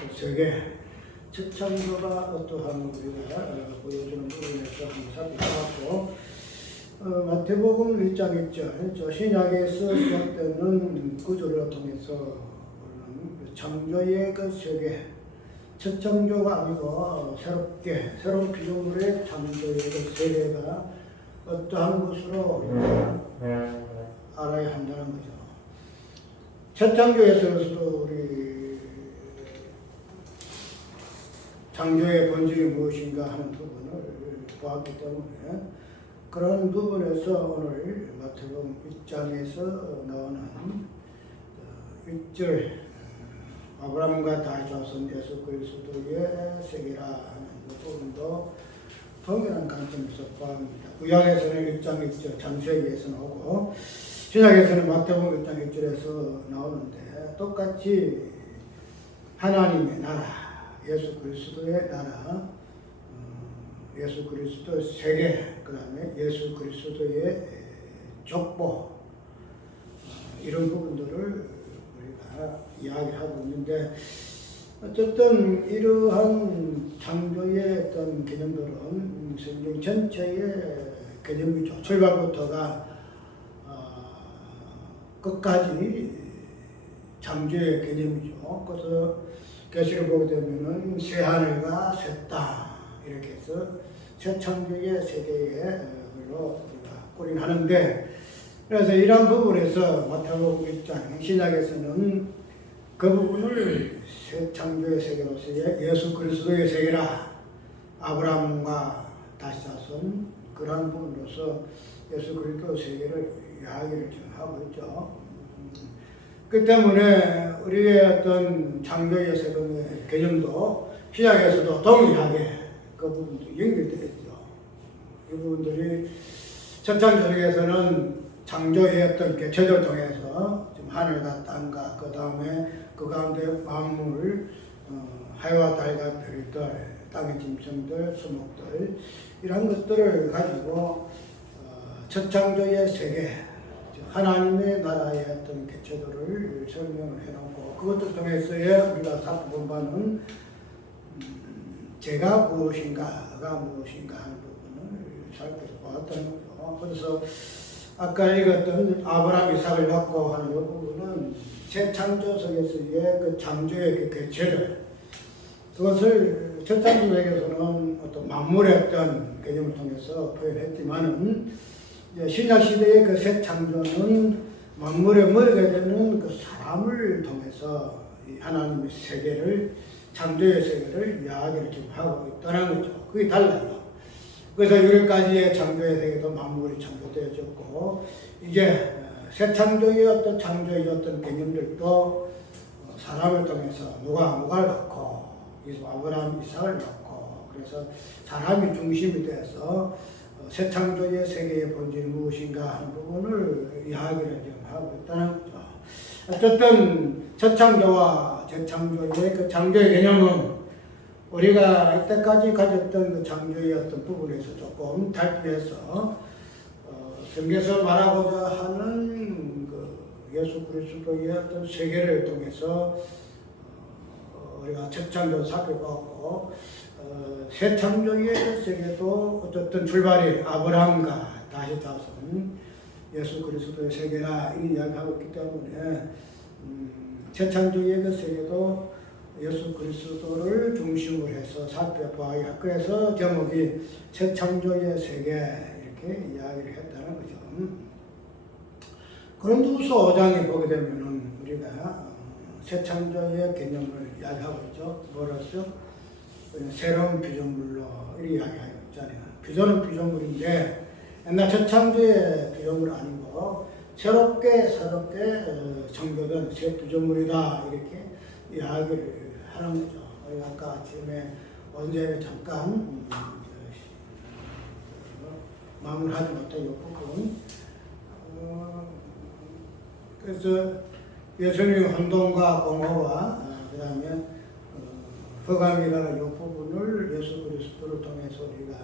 세계 첫 창조가 어떠한 우리가 보여주는 부분에서 한번 살펴봤고, 마태복음 1장 1절 신약에서 시작되는 구조를 통해서 창조의 그 세계, 첫 창조가 아니고 새로운 피조물의 창조의 그 세계가 어떠한 것으로 알아야 한다는 거죠. 첫 창조에서도 우리 창조의 본질이 무엇인가 하는 부분을 보았기 때문에 그런 부분에서 오늘 마태복음 1장에서 나오는 1절 아브라함과 다윗 자손 예수 그리스도의 세계라 하는 부분도 동일한 관점에서 보합니다. 구약에서는 1장 1절 창세기에서 나오고 신약에서는 마태복음 1장 1절에서 나오는데 똑같이 하나님의 나라, 예수 그리스도의 나라, 예수 그리스도의 세계, 그 다음에 예수 그리스도의 족보, 이런 부분들을 우리가 이야기하고 있는데, 어쨌든 이러한 창조의 어떤 개념들은 성경 전체의 개념이죠. 출발부터가 끝까지 창조의 개념이죠. 그래서 계시를 보게 되면은 새 하늘과 새 땅 이렇게 해서 새 창조의 세계에 우리가 꼬린하는데, 그래서 이러한 부분에서 마태복음 1장 신약에서는 그 부분을 새 창조의 세계로서의 예수 그리스도의 세계라, 아브라함과 다시 자손 그러한 부분으로서 예수 그리스도 세계를 이야기를 지금 하고 있죠. 그 때문에 우리의 어떤 창조의 세계의 개념도 신약에서도 동일하게 그 부분도 연결되어 있죠. 이 부분들이 첫 창조에서는 창조의 어떤 개체를 통해서 지금 하늘과 땅과 그 다음에 그 가운데 만물, 해와 달과 별들, 땅의 짐승들, 수목들 이런 것들을 가지고 첫 창조의 세계, 하나님의 나라의 어떤 개체들을 설명을 해놓고 그것을 통해서의 우리가 살펴본 바는 제가 무엇인가가 무엇인가 하는 부분을 살펴보았다는 거죠. 그래서 아까 읽었던 아브라함 이삭을 낳고 하는 이 부분은 새 창조 속에서의 그 창조의 그 개체를, 그것을 첫 창조에서는 어떤 만물의 어떤 개념을 통해서 표현했지만은 신약 시대의 그 새 창조는 만물의 머리가 되는 그 사람을 통해서 하나님의 세계를, 창조의 세계를 이야기를 지금 하고 있다는 거죠. 그게 달라요. 그래서 유래까지의 창조의 세계도 만물이 창조되어졌고, 이제 새 창조의 어떤 창조의 어떤 개념들도 사람을 통해서 누가를 갖고, 아브라함 이삭을 갖고, 그래서 사람이 중심이 돼서 새 창조의 세계의 본질이 무엇인가 하는 부분을 이야기를 지금 하고 있다는 거죠. 어쨌든 첫 창조와 재창조의 그 창조의 개념은 우리가 이때까지 가졌던 그 창조의 어떤 부분에서 조금 탈피해서 성경에서 말하고자 하는 그 예수 그리스도의 어떤 세계를 통해서 우리가 첫 창조를 살펴보고, 새 창조의 세계도 어쨌든 출발이 아브라함과 다시 자손 예수 그리스도의 세계라 이 이야기하고 있기 때문에 새 창조의 그 세계도 예수 그리스도를 중심으로 해서 살펴봐야, 그래서 제목이 새 창조의 세계 이렇게 이야기를 했다는 거죠. 고린도후서 5장에 보게 되면은 우리가 새 창조의 개념을 이야기하고 있죠. 뭐라죠? 새로운 피조물로 이렇게 이야기하고 있잖아요. 피조는 피조물인데 옛날 첫 창조의 피조물 아니고 새롭게 창조된 새 피조물이다 이렇게 이야기를 하는 거죠. 우리가 아까 아침에 언제 잠깐 마무리하지 못한 이 부분. 그래서 예수님의 혼돈과 공허와 그 다음에 허감이라는 이 부분을 예수 그리스도를 통해서 우리가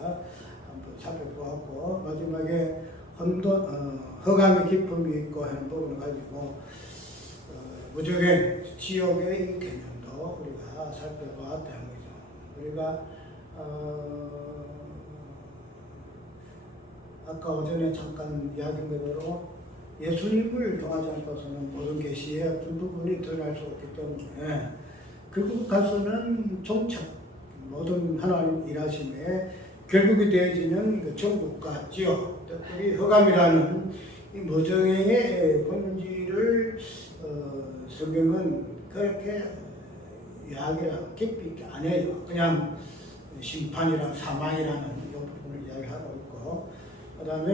한번 살펴보았고, 마지막에 허감의 기쁨이 있고 하는 부분을 가지고 무적의 지옥의 개념도 우리가 살펴보았다는 거죠. 우리가 아까 오전에 잠깐 이야기한 대로 예수님을 통하지 않고서는 모든 계시의 어떤 부분이 드러날 수 없기 때문에 결국 가서는 종착 모든 하나님 일하심에 결국이 되어지는 그 천국과 지옥, 특별히 흑암이라는 이 무정행의 본질을 성경은 그렇게 이야기를 깊이 있게 안 해요. 그냥 심판이랑 사망이라는 이 부분을 이야기하고 있고, 그 다음에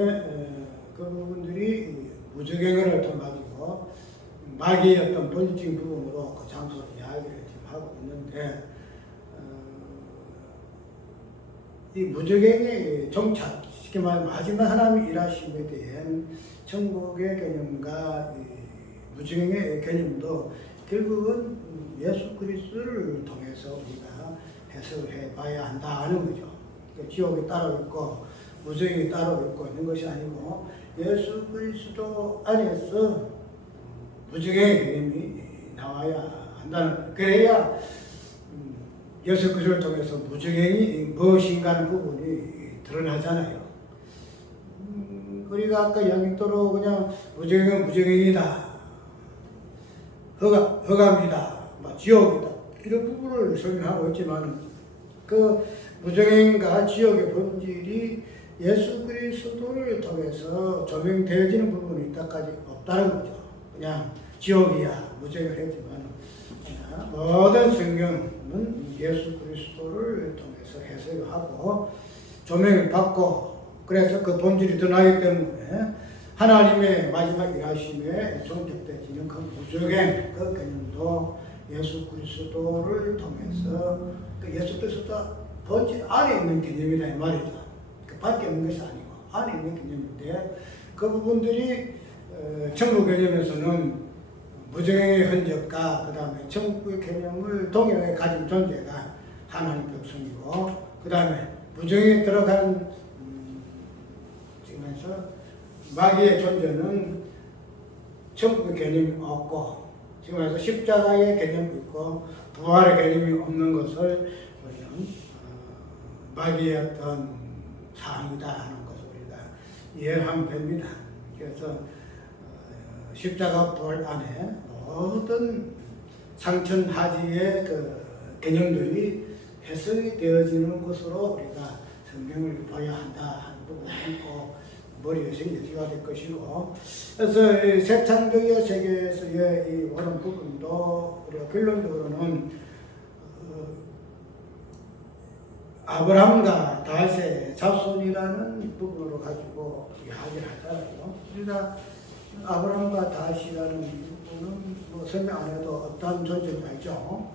그 부분들이 무정행을 통해가지고 마귀의 어떤 본질적인 부분으로 그 장소를 이야기를 지금 하고 있는데, 이 무적행의 정착, 쉽게 말하면 마지막 하나님의 일하심에 대한 천국의 개념과 무적행의 개념도 결국은 예수 그리스도를 통해서 우리가 해석을 해봐야 한다는 거죠. 그러니까 지옥이 따로 있고 무적행이 따로 있고 있는 것이 아니고 예수 그리스도 안에서 무적행의 개념이 나와야 한다는 거예요. 그래야 예수 그리스도를 통해서 무적행이 무엇인가 하는 부분이 드러나잖아요. 우리가 아까 이야기했도록 그냥 무적행은 무적행이다, 흑암이다, 지옥이다 이런 부분을 설명하고 있지만 그 무적행과 지옥의 본질이 예수 그리스도를 통해서 조명되어지는 부분이 이따까지 없다는 거죠. 그냥 지옥이야 무적행을 했지만 모든 성경은 예수 그리스도를 통해서 해석을 하고 조명을 받고 그래서 그 본질이 드러나기 때문에 하나님의 마지막 일하심에 종착되어지는 그 무적행 그 개념도 예수 그리스도를 통해서 그 예수 그리스도 본질 안에 있는 개념이다 이 말이죠. 그 밖에 있는 것이 아니고 안에 있는 개념인데 그 부분들이 천국 개념에서는 무정행의 흔적과 그 다음에 천국의 개념을 동일하게 가진 존재가 하나님 백성이고 그 다음에 무정행에 들어가는 측면에서 마귀의 존재는 천국의 개념이 없고 지금 말해서 십자가의 개념이 있고 부활의 개념이 없는 것을 우리는 마귀의 어떤 사항이다 하는 것을 우리가 이해를 하면 됩니다. 그래서 십자가 부활 안에 모든 상천하지의 그 개념들이 해석이 되어지는 것으로 우리가 성경을 봐야 한다 하는 부분을 꼭 머리에 새겨져야 될 것이고, 그래서 새 창조의 세계에서의 이 모든 부분도 우리가 결론적으로는 아브라함과 다윗의 자손이라는 부분으로 가지고 이야기를 하잖아요. 우리가 아브라함과 다윗이라는 부분은 뭐 설명 안 해도 어떤 존재인지 알죠.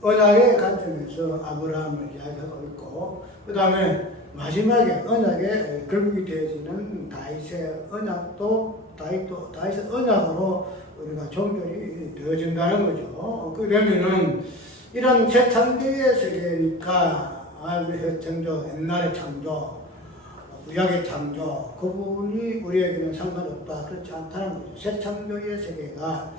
언약의 관점에서 아브라함을 이야기하고 있고, 그 다음에 마지막에 언약의 결국이 되어지는 다윗의 언약도 다윗의 언약으로 우리가 종결이 되어진다는 거죠. 그러면은 이런 재창조의 세계니까 창조, 옛날의 창조, 구약의 창조, 그 부분이 우리에게는 상관없다. 그렇지 않다는 거죠. 새 창조의 세계가,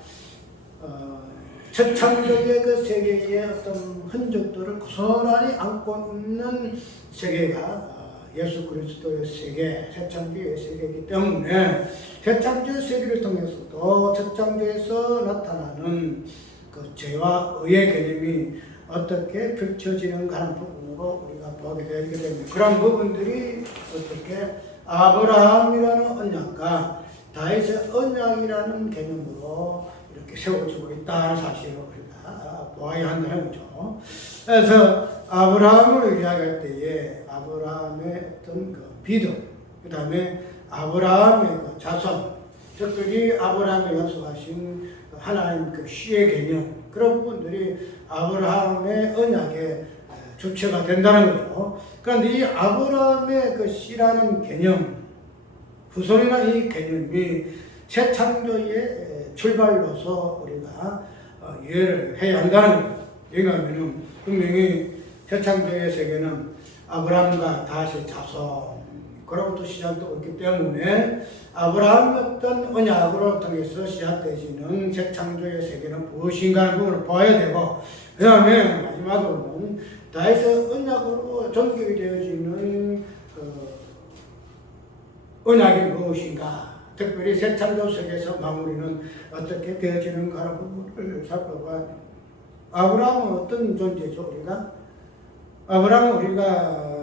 첫 창조의 그 세계의 어떤 흔적들을 고스란히 안고 있는 세계가 예수 그리스도의 세계, 새 창조의 세계이기 때문에 새 창조의 세계를 통해서도 첫 창조에서 나타나는 그 죄와 의의 개념이 어떻게 펼쳐지는가 하는 부분으로 우리가 보게 되게 됩니다. 그런 부분들이 어떻게 아브라함이라는 언약과 다윗의 언약이라는 개념으로 이렇게 세워지고 있다는 사실을 우리가 보아야 한다는 거죠. 그래서 아브라함을 이야기할 때에 아브라함의 어떤 그 믿음, 그 다음에 아브라함의 그 자손, 특별히 아브라함이 약속하신 하나님 그 시의 개념, 그런 부분들이 아브라함의 언약의 주체가 된다는 거죠. 그런데 이 아브라함의 그 씨라는 개념, 후손이라는 이 개념이 새 창조의 출발로서 우리가 이해를 해야 한다는 거예요. 왜냐하면 분명히 새 창조의 세계는 아브라함과 다윗의 자손, 그로부터 시작되고 있기 때문에 아브라함 어떤 언약으로 통해서 시작되지는 새 창조의 세계는 무엇인가 하는 부분을 봐야 되고, 그 다음에 마지막으로는 다에서 언약으로 존경이 되어지는 언약이 무엇인가, 특별히 새 창조 세계에서 마무리는 어떻게 되어지는가 하는 부분을 살펴봐야 됩니다. 아브라함은 어떤 존재죠? 아브라함은 우리가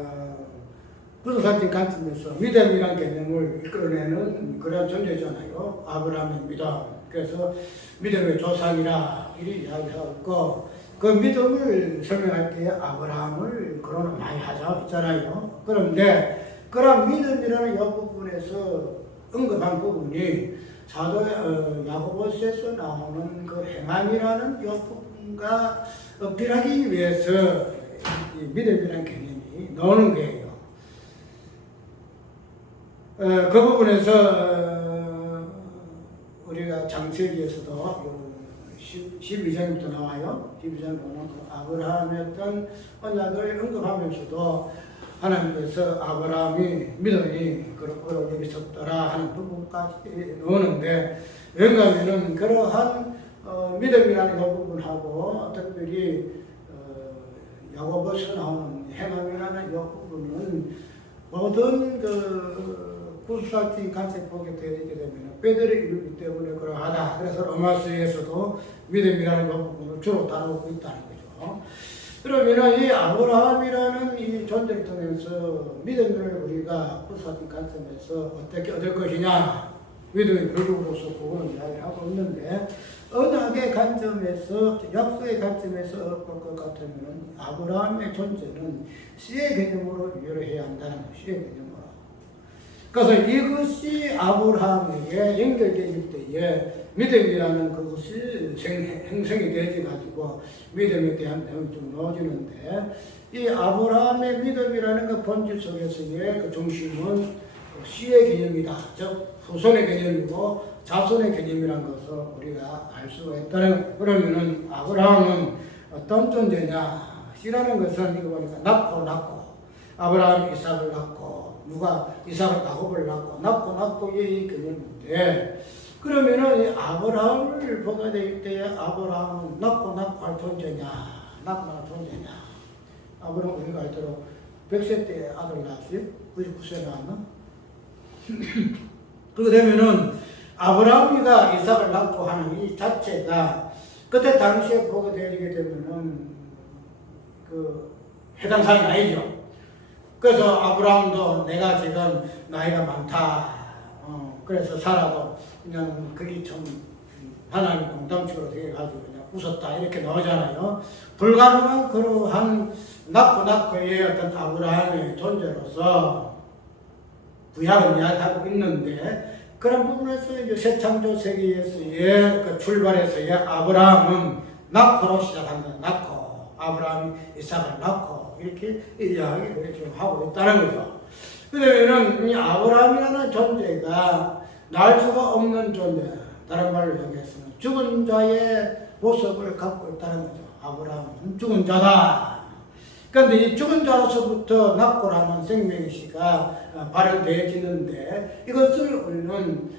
부동산적 관점에서 믿음이라는 개념을 이끌어내는 그런 존재잖아요. 아브라함의 믿음. 그래서 믿음의 조상이라 이리 이야기하고 있고, 그 믿음을 설명할 때 아브라함을 거론을 많이 하자 있잖아요. 그런데 그런 믿음이라는 이 부분에서 언급한 부분이 사도 야고보서에서 나오는 그 행함이라는 이 부분과 어필하기 위해서 이 믿음이라는 개념이 나오는 거예요. 그 부분에서 우리가 장세기에서도 12장부터 나와요. 12장 보면 그 아브라함의 어떤 언약을 언급하면서도 하나님께서 아브라함이 믿음이 그렇고 여기 있었더라 하는 부분까지 나오는데, 왜냐하면 그러한 믿음이라는 이 부분하고 특별히 야고보서 나오는 행함이라는 이 부분은 모든 구수학적인 관점을 보게 되게 되면 뼈들이 이루기 때문에 그러하다. 그래서 로마서에서도 믿음이라는 부분을 주로 다루고 있다는 거죠. 그러면 이 아브라함이라는 이 존재를 통해서 믿음을 우리가 구수학적인 관점에서 어떻게 얻을 것이냐, 믿음의 결국으로서 그거는 이야기를 하고 있는데, 언약의 관점에서, 약속의 관점에서 볼 것 같으면 아브라함의 존재는 씨의 개념으로 이해를 해야 한다는 거예요. 씨의 개념으로. 그래서 이것이 아브라함에게 연결되기 때에 믿음이라는 그것이 형성이 되지 가지고 믿음에 대한 내용이 좀 나눠지는데, 이 아브라함의 믿음이라는 그 본질 속에서의 그 중심은 씨의 개념이다. 즉 후손의 개념이고 자손의 개념이라는 것을 우리가 알 수가 있다는. 그러면은 아브라함은 어떤 존재냐? 씨라는 것은 이거 보니까 낳고 아브라함이 이삭을 낳고, 누가 이삭을 야곱을 낳고 이 개념인데, 그러면은 이 아브라함을 보게 될 때에 아브라함은 낳고 할 존재냐, 아브라함 우리가 알대로 100세 때 아들 낳았어요? 99세 낳았나? 그렇게 되면은 아브라함이가 이삭을 낳고 하는 이 자체가 그때 당시에 보게 되게 되면은 그 해당 사항이 아니죠. 그래서 아브라함도 내가 지금 나이가 많다. 그래서 살아도 그냥 그게 좀 하나님 농담식으로 되어가지고 그냥 웃었다 이렇게 나오잖아요. 불가능한 그러한 낳고의 어떤 아브라함의 존재로서 구약을 이야기하고 있는데, 그런 부분에서 이제 새 창조 세계에서의 그 출발에서의 아브라함은 낳고로 시작한다. 아브라함이 이삭을 낳고 이렇게 이야기를 지금 하고 있다는 거죠. 그러면은 이 아브라함이라는 존재가 날 수가 없는 존재, 다른 말로 얘기해서는 죽은 자의 모습을 갖고 있다는 거죠. 아브라함은 죽은 자다. 그런데 이 죽은 자로서부터 낳고라는 생명의식가 발현되어지는데, 이것을 우리는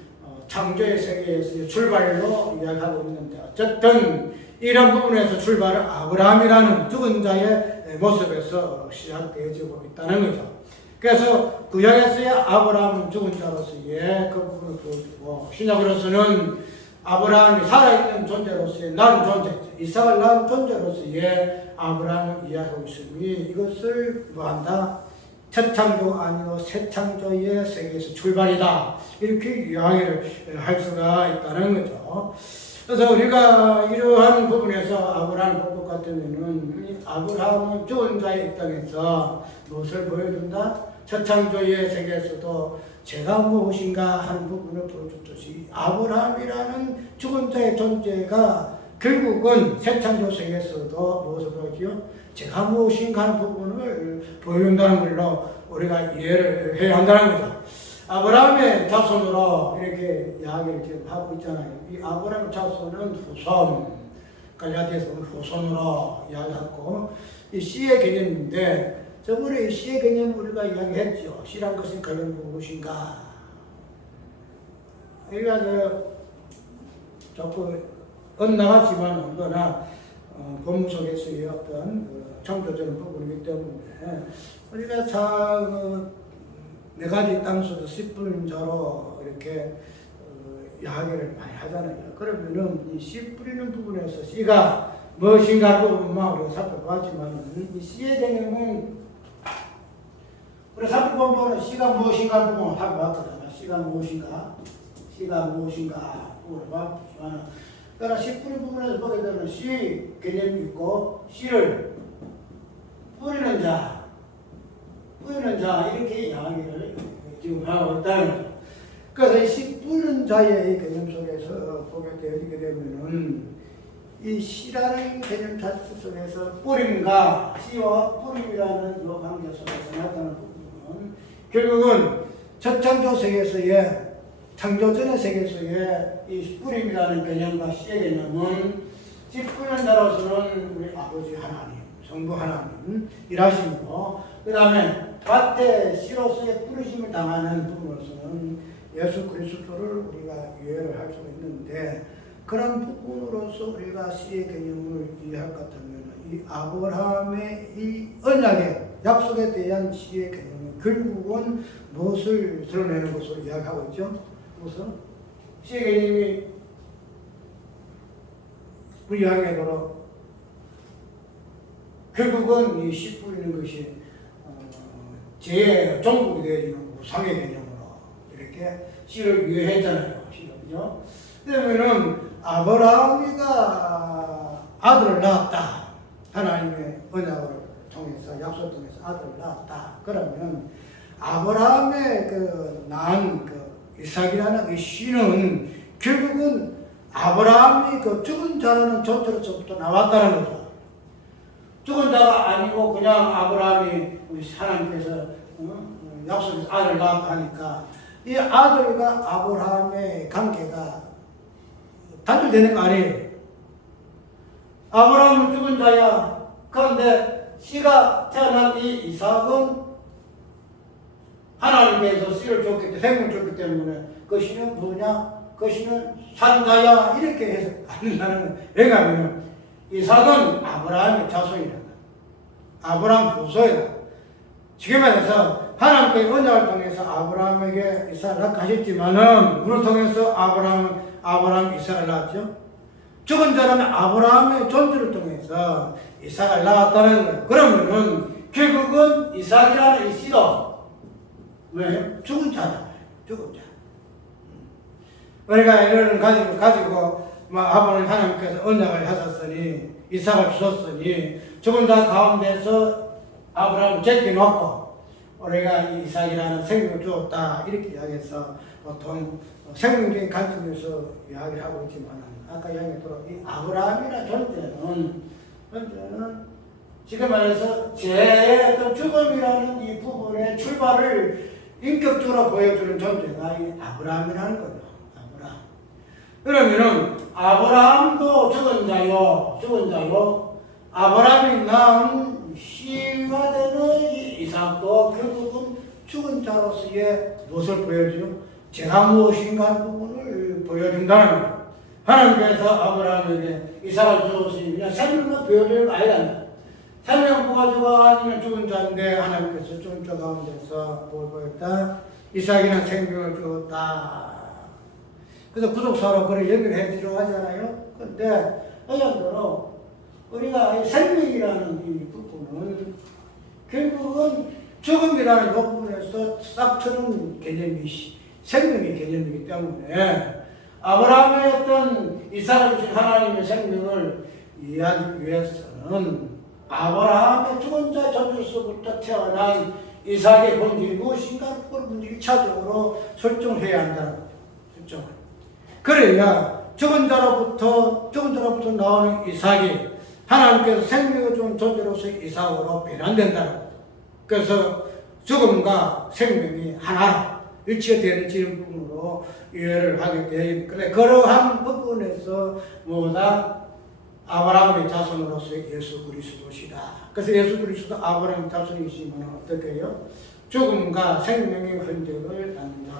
창조의 세계에서 출발로 이야기하고 있는데, 어쨌든 이런 부분에서 출발을 아브라함이라는 죽은 자의 모습에서 시작되어지고 있다는 거죠. 그래서 구약에서의 아브라함은 죽은 자로서의 그 부분을 보여주고, 신약으로서는 아브라함이 살아있는 존재로서의 낳은 존재, 이삭을 낳은 존재로서의 아브라함을 이해하고 있으니, 이것을 뭐한다? 첫 창조 아니고 새 창조의 세계에서 출발이다. 이렇게 이야기를 할 수가 있다는 거죠. 그래서 우리가 이러한 부분에서 아브라함을 볼 것 같으면은, 아브라함은 죽은 자의 입장에서 무엇을 보여준다? 첫 창조의 세계에서도 제가 무엇인가 하는 부분을 보여줬듯이, 아브라함이라는 죽은 자의 존재가 결국은 새 창조 세계에서도 무엇을 보여주요? 제가 무엇인가 하는 부분을 보여준다는 걸로 우리가 이해를 해야 한다는 거죠. 아브라함의 자손으로 이렇게 이야기를 지금 하고 있잖아요. 이 아브라함의 자손은 후손, 갈라디아에서 보면 후손으로 이야기하고, 이 씨의 개념인데, 저번에 이 씨의 개념을 우리가 이야기했죠. 씨란 것은 과연 무엇인가? 우리가 자꾸 엇나가지만 언거나 본문 속에서의 어떤 창조적인 부분이기 때문에 우리가 네 가지 땅 속에서 씨 뿌리는 자로 이렇게 이야기를 많이 하잖아요. 그러면은 이 씨 뿌리는 부분에서 씨가 무엇인가 그 부분만 우리가 살펴봤지만 이 씨의 개념은 우리 살펴보면 씨가 무엇인가 부분을 살펴봤거든요. 씨가 무엇인가 부분을 봤지만 그러나 씨 뿌리는 부분에서 보게 되면 씨 개념이 있고 씨를 뿌리는 자 이렇게 이야기를 지금 하고 있다는 거죠. 그래서 이 씨 뿌리는 자의 개념 속에서 보게 되게 되면은 이 씨라는 개념 자체 속에서 뿌림과 씨와 뿌림이라는 이 관계 속에서 나타나는 부분은 결국은 첫 창조 세계에서의 창조전의 세계에서의 이 뿌림이라는 개념과 씨의 개념은 씨 뿌리는 자로서는 우리 아버지 하나님, 성부 하나님 일하시고 그 다음에 밭에 씨로서의 뿌리심을 당하는 부분으로서는 예수 그리스도를 우리가 이해를 할 수가 있는데 그런 부분으로서 우리가 씨의 개념을 이해할 것 같으면 이 아브라함의 이 언약의 약속에 대한 씨의 개념은 결국은 무엇을 드러내는 것으로 이야기하고 있죠? 무슨? 씨의 개념이 우리 이야기하도록 결국은 이 씨 뿌리는 것이 제 종국이 되어지는 우상의 개념으로 이렇게 씨를 유해했잖아요. 그죠? 그러면은 아브라함이가 아들을 낳았다. 하나님의 언약을 통해서 약속 통해서 아들을 낳았다. 그러면 아브라함의 낳은 이삭이라는 이 씨는 결국은 아브라함이 죽은 자라는 존재로서부터 나왔다는 거죠. 죽은 자가 아니고 그냥 아브라함이 하나님께서 약속해서 아들을 낳았다 하니까 이 아들과 아브라함의 관계가 단절되는 거 아니에요. 아브라함은 죽은 자야. 그런데 씨가 태어난 이 이삭은 하나님께서 씨를 줬기 때문에, 생명을 줬기 때문에 그 씨는 뭐냐? 그 씨는 산자야. 이렇게 해서 안 된다는 거예요. 왜냐하면 이삭은 아브라함의 자손이다. 아브라함 후손이다. 지금 말해서 하나님께서 언약을 통해서 아브라함에게 이삭을 낳게 우리를 통해서 아브라함 이삭을 낳았죠. 죽은 자라는 아브라함의 존재를 통해서 이삭을 낳았다는 거예요. 그러면은 결국은 이삭이라는 이 씨도 왜? 죽은 자잖아요. 죽은 자. 우리가 이런 가지고 아브라함 하나님께서 언약을 하셨으니 이삭을 주셨으니 죽은 자 가운데서 아브라함을 제껴놓고 우리가 이삭이라는 생명을 주었다 이렇게 이야기해서 보통 생명적인 관점에서 이야기를 하고 있지만 아까 이야기했도록 이 아브라함이라는 존재는 지금 말해서 죄의 어떤 죽음이라는 이 부분의 출발을 인격적으로 보여주는 존재가 이 아브라함이라는 거예요. 아브라함. 그러면은 아브라함도 죽은 자요. 아브라함이 낳은 씨가 되는 이 이삭도 결국은 죽은 자로서의 무엇을 보여주죠? 제가 무엇인가 하는 부분을 보여준다는 거예요. 하나님께서 아브라함에게 이삭을 주었으니 그냥 생명만 보여주는 거 아니란다. 생명 가지고 아니면 죽은 자인데 하나님께서 죽은 자 가운데서 뭘 보였다? 이삭이는 생명을 주었다. 그래서 구속사로 그를 얘기를 해주려고 하잖아요. 근데 의견대로 우리가 생명이라는 이 부분은 결국은 죽음이라는 부분에서 싹 트는 개념이 생명의 개념이기 때문에 아브라함의 어떤 이삭을 주신 하나님의 생명을 이해하기 위해서는 아브라함의 죽은 자 존재로부터 태어난 이삭의 본질이 무엇인가 그걸 본질이 1차적으로 설정해야 한다는 거죠. 설정. 그래야 죽은 자로부터 나오는 이삭이 하나님께서 생명을 준 존재로서 이삭으로 변환된다는 거죠. 그래서 죽음과 생명이 하나 일치가 되는 부분으로 이해를 하게 되어 그래 그러한 부분에서 뭐다 아브라함의 자손으로서의 예수 그리스도시다. 그래서 예수 그리스도 아브라함의 자손이시면 어떻게 해요? 죽음과 생명의 흔적을 낳는다.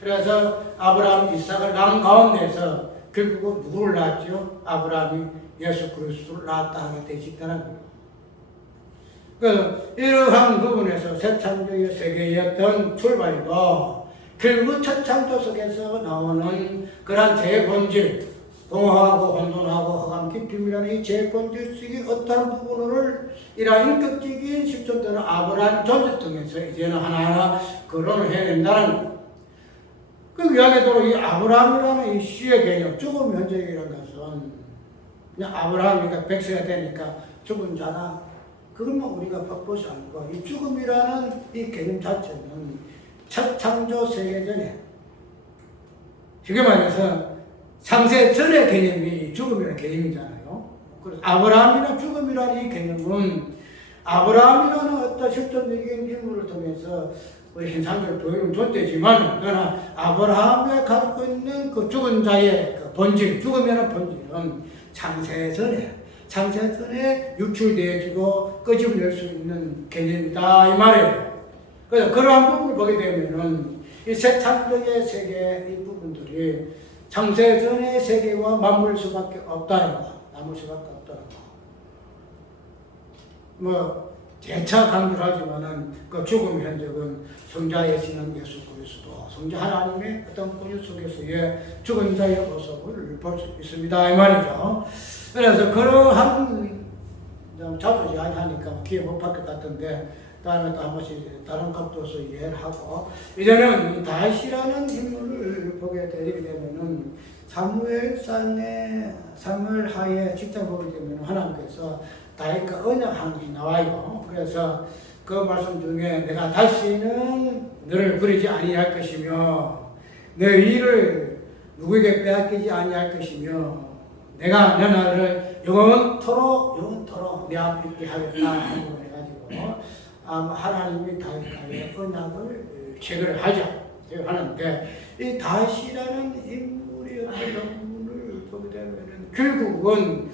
그래서 아브라함 이삭을 낳은 가운데서 결국은 누구를 낳았죠? 아브라함이 예수 그리스도를 낳았다 하게 되시다는 거예요. 그 이러한 부분에서 새 창조의 세계의 어떤 출발도 결국 첫 창조 속에서 나오는 그러한 재본질, 공허하고 혼돈하고 흑암 깊음이라는 이 재본질 속의 어떠한 부분을 이러한 인격적인 실존되는 아브라함 존재 통해서 이제는 하나하나 거론을 해낸다는 거예요. 그 이야기대로 이 아브라함이라는 이 시의 개념, 죽음 현재이라는 것은 그냥 아브라함이가 100세가 되니까 죽은 자나 그것만 우리가 법보시 알고 이 죽음이라는 이 개념 자체는 첫 창조 세계 전에 쉽게 말해서 창세 전의 개념이 죽음이라는 개념이잖아요. 그래서 아브라함이나 죽음이라는 이 개념은 아브라함이라는 어떤 실존적인 인물을 통해서 우리 현상을 보이는 존재지만 그러나 아브라함이 갖고 있는 그 죽은 자의 그 본질, 죽음이라는 본질은 창세 전에 유출되어지고 끄집어낼 수 있는 개념이다 이 말이에요. 그래서 그러한 부분을 보게 되면은 이 새 창조의 세계 이 부분들이 창세 전의 세계와 맞물 수밖에 없다는 거, 남을 수밖에 없다는 거. 뭐 재차 강조를 하지만은 그 죽음 현적은 성자의 신은 예수 그리스도, 성자 하나님의 어떤 본질 속에서의 죽은 자의 모습을 볼 수 있습니다 이 말이죠. 그래서 그러한 자주 이야기하니까 기회 못 받을 것 같은데 다음에 또 한 번씩 다른 각도에서 이해를 하고 이제는 다윗이라는 인물을 보게 되면은 사무엘상의 사무엘하에 직접 보게 되면 하나님께서 다윗과 언약하는 것이 나와요. 그래서 그 말씀 중에 내가 다시는 너를 버리지 아니할 것이며 내 일을 누구에게 빼앗기지 아니할 것이며 내가 너를 영원토록 내 앞에 있게 하겠다 하는 걸 해가지고 하나님이 다윗과의 언약을 체결하자 하는데 이 다윗이라는 인물의 어떤 부분을 보게 되면은 결국은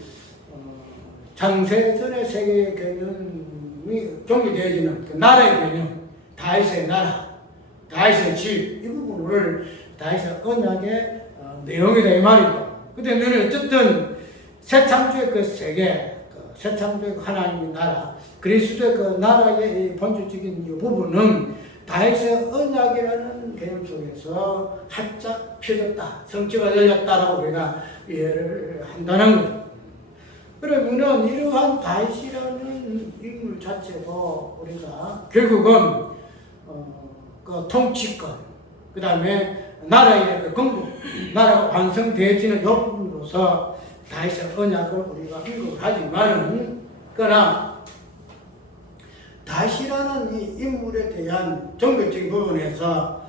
창세전의 세계의 개념이 종료되어지는 그 나라의 개념, 다윗의 나라, 다윗의 질, 이 부분을 다윗의 언약의 내용이다 이 말이죠. 근데 어쨌든 새 창조의 그 세계, 새 창조의 하나님의 나라, 그리스도의 그 나라의 본질적인 이 부분은 다윗의 언약이라는 개념 속에서 활짝 펴졌다, 성취가 열렸다라고 우리가 이해를 한다는 거죠. 그러면은 이러한 다윗이라는 인물 자체도 우리가 결국은 그 통치권, 그 다음에 나라의 그 건국, 나라가 완성되어지는 이 부분으로서 다윗의 언약을 우리가 언급을 하지만, 그러나 다윗이라는 이 인물에 대한 종교적인 부분에서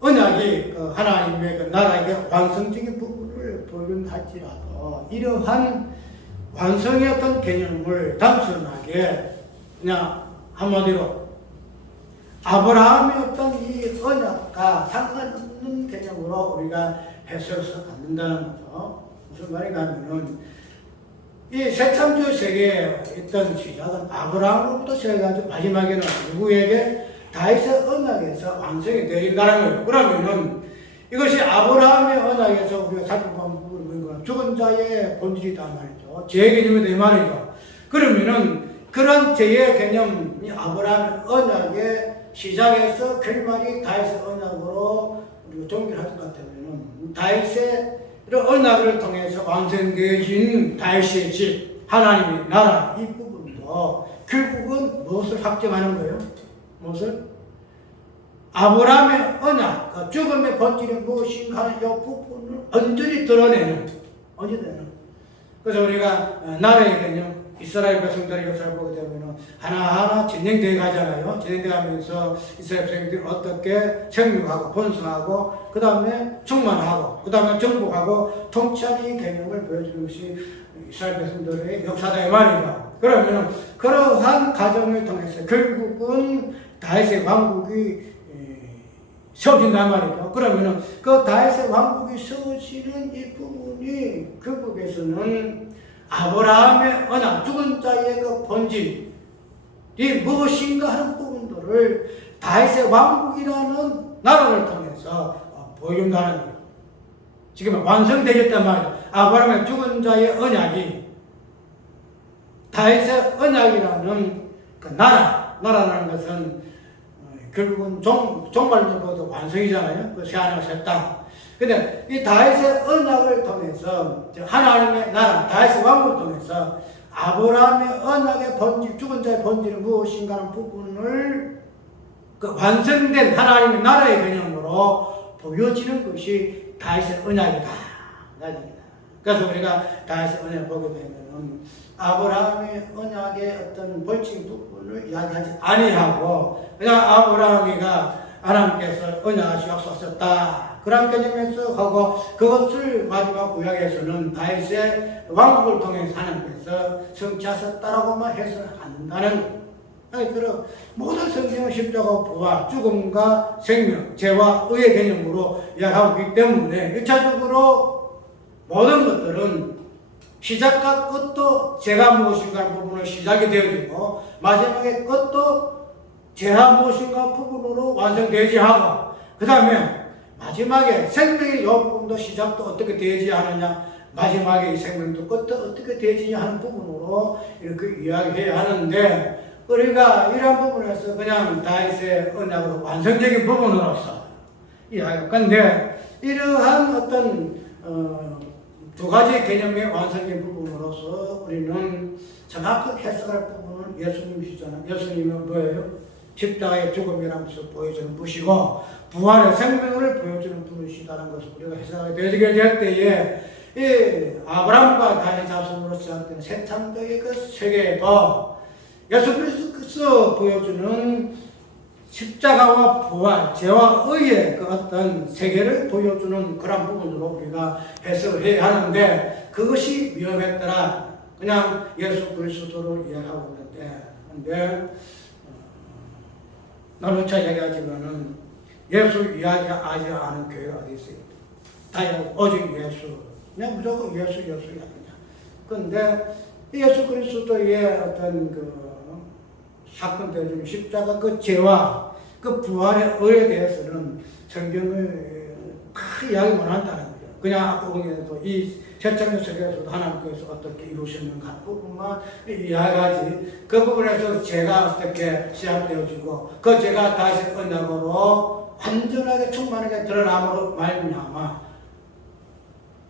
언약이 그 하나님의 그 나라의 완성적인 부분을 보여준다 할지라도 이러한 완성의 어떤 개념을 단순하게 그냥 한마디로 아브라함의 어떤 이 언약과 상관없는 개념으로 우리가 해석해서 갖는다는 거죠. 무슨 말인가 하면은 이 새창조 세계에 있던 시작은 아브라함으로부터 시작해가지고 마지막에는 누구에게 다윗의 언약에서 완성이 되어진다는 거예요. 그러면은 이것이 아브라함의 언약에서 우리가 살펴본 부분은 죽은 자의 본질이다 말이죠. 죄의 개념이다 이 말이죠. 그러면은 그런 죄의 개념이 아브라함의 언약의 시작에서 결말이 다윗의 언약으로 우리가 종결할 것 같으면은 다윗의 언약을 통해서 완성되어진 다윗의 집, 하나님의 나라 이 부분도 결국은 무엇을 확정하는 거예요? 무엇을? 아브라함의 언약, 죽음의 본질이 무엇인가 하는 이 부분을 온전히 드러내는. 그래서 우리가 나라의 개념, 이스라엘 백성들의 역사를 보게 되면 하나하나 진행되어 가잖아요. 진행되어 가면서 이스라엘 백성들이 어떻게 정육하고 번성하고 그 다음에 충만하고 그 다음에 정복하고 통치하는 개념을 보여주는 것이 이스라엘 백성들의 역사다 이 말이죠. 그러면 그러한 과정을 통해서 결국은 다윗의 왕국이 세워진단 말이죠. 그러면 그 다윗의 왕국이 세워지는 이 부분이 결국에서는 아브라함의 언약, 죽은 자의 그 본질이 무엇인가 하는 부분들을 다윗의 왕국이라는 나라를 통해서 보여준다는 거예요. 지금 완성되었단 말이에요. 아브라함의 죽은 자의 언약이 다윗의 언약이라는 그 나라라는 것은 결국은 종말론보다 완성이잖아요. 그 새하늘 새 땅. 근데 이 다윗의 언약을 통해서 하나님의 나라, 다윗의 왕국을 통해서 아브라함의 언약의 본질, 죽은 자의 본질이 무엇인가 하는 부분을 그 완성된 하나님의 나라의 개념으로 보여지는 것이 다윗의 언약이다. 그래서 우리가 다윗의 언약을 보게 되면은 아브라함의 언약의 어떤 벌칙 부분을 이야기하지 아니하고 그냥 아브라함이가 하나님께서 언약하시 약속하셨다. 그런 개념에서 하고 그것을 마지막 구약에서는 다윗의 왕국을 통해서 하나님께서 성취하셨다라고만 해서는 안 된다는 거예요. 그래서 모든 성경은 십자가 부활, 죽음과 생명, 죄와 의의 개념으로 이야기하고 있기 때문에 1차적으로 모든 것들은 시작과 끝도 죄가 무엇인가 하는 부분으로 시작이 되어지고 마지막에 끝도 죄가 무엇인가 부분으로 완성되지 하고 그 다음에 마지막에 생명의 이 부분도 시작도 어떻게 되지 하느냐 마지막에 이 생명도 끝도 어떻게 되지 하는 부분으로 이렇게 이야기해야 하는데 우리가 이런 부분에서 그냥 다윗의 언약으로 완성적인 부분으로서 이야기할 건데 이러한 어떤 두 가지 개념의 완성적인 부분으로서 우리는 정확하게 해석할 부분은 예수님이시잖아요. 예수님은 뭐예요? 십자가의 죽음이라는 것을 보여주는 분이시고 부활의 생명을 보여주는 분이시다는 것을 우리가 해석하게 되게 될 때에 이 아브라함과 다윗 자손으로 시작된 새 창조의 그 세계에도 예수 그리스도께서 보여주는 십자가와 부활, 죄와 의의 그 어떤 세계를 보여주는 그런 부분으로 우리가 해석을 해야 하는데 그것이 위험했더라. 그냥 예수 그리스도를 이야기하고 있는데 근데 나누차 이야기하지만은 예수 이야기하지 않은 교회가 어디 있어요? 다 오직 예수. 그냥 무조건 예수 이야기냐. 그런데 예수 그리스도의 어떤 그 사건 대중 십자가 그 죄와 그 부활의 의에 대해서는 성경을 크게 이야기 못 한다는 거죠. 그냥 아까 보면서 이 새창조 세계에서도 하나님께서 어떻게 이루셨는가 그 부분만 이야기하지 그 부분에서 죄가 어떻게 시작되어지고 그 죄가 다시 언약으로 완전하게 충만하게 드러남으로 말미암아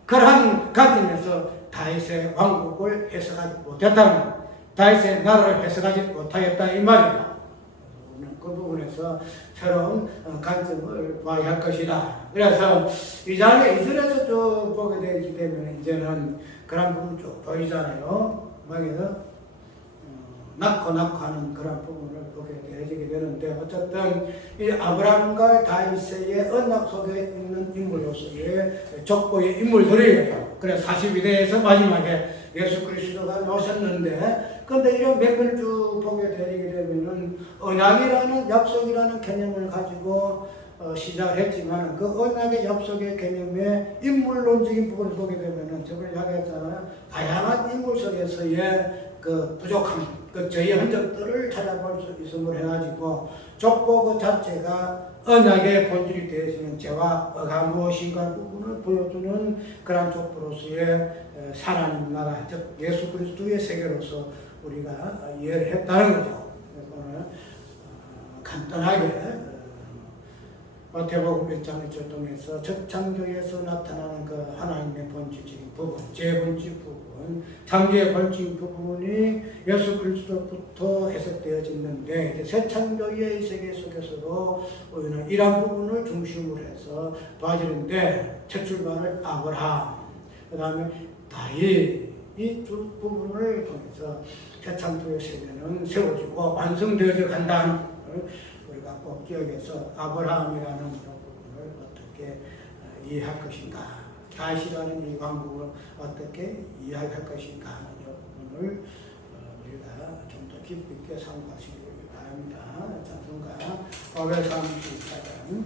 그러한 관점에서 다윗의 왕국을 해석하지 못했다는 거예요. 다윗의 나라를 해석하지 못하겠다 이 말이다. 그 부분에서 새로운 관점을 봐야 할 것이다. 그래서 이 자리에 이슬에서 쭉 보게 되기 때문에 이제는 그런 부분 쭉 보이잖아요. 막에서 낳고 하는 그런 부분을 보게 되어지게 되는데 어쨌든 이 아브라함과 다윗의 언약 속에 있는 인물로서의 족보의 인물들이에요. 그래서 42대에서 마지막에 예수 그리스도가 오셨는데 그런데 이런 맥을 쭉 보게 되게 되면은 언약이라는 약속이라는 개념을 가지고 시작했지만 그 언약의 약속의 개념의 인물론적인 부분을 보게 되면은 저번에 이야기했잖아요. 다양한 인물 속에서의 그 부족함, 그 저의 흔적들을 찾아볼 수 있음을 해가지고 족보 그 자체가 언약의 본질이 되어지는 죄와 의가 무엇인가 부분을 보여주는 그런 족보로서의 하나님 나라, 즉 예수 그리스도의 세계로서 우리가 이해를 했다는 거죠. 오늘 간단하게 마태복음 1장을 통해서 첫 창조에서 나타나는 그 하나님의 본질적인 부분, 재본질 부분, 창조의 본질 부분이 예수 그리스도부터 해석되어지는데 새 창조의 세계 속에서도 우리는 이러한 부분을 중심으로 해서 봐지는데 첫 출발을 아브라함, 그 다음에 다윗 이 두 부분을 통해서 새 창조의 세계는 세워지고 완성되어져 간다는 것을 우리가 꼭 기억해서 아브라함이라는 부분을 어떻게 이해할 것인가, 다윗이라는 이 왕국을 어떻게 이해할 것인가 하는 이 부분을 우리가 좀 더 깊이 있게 상고하시기 바랍니다. 찬송가 534장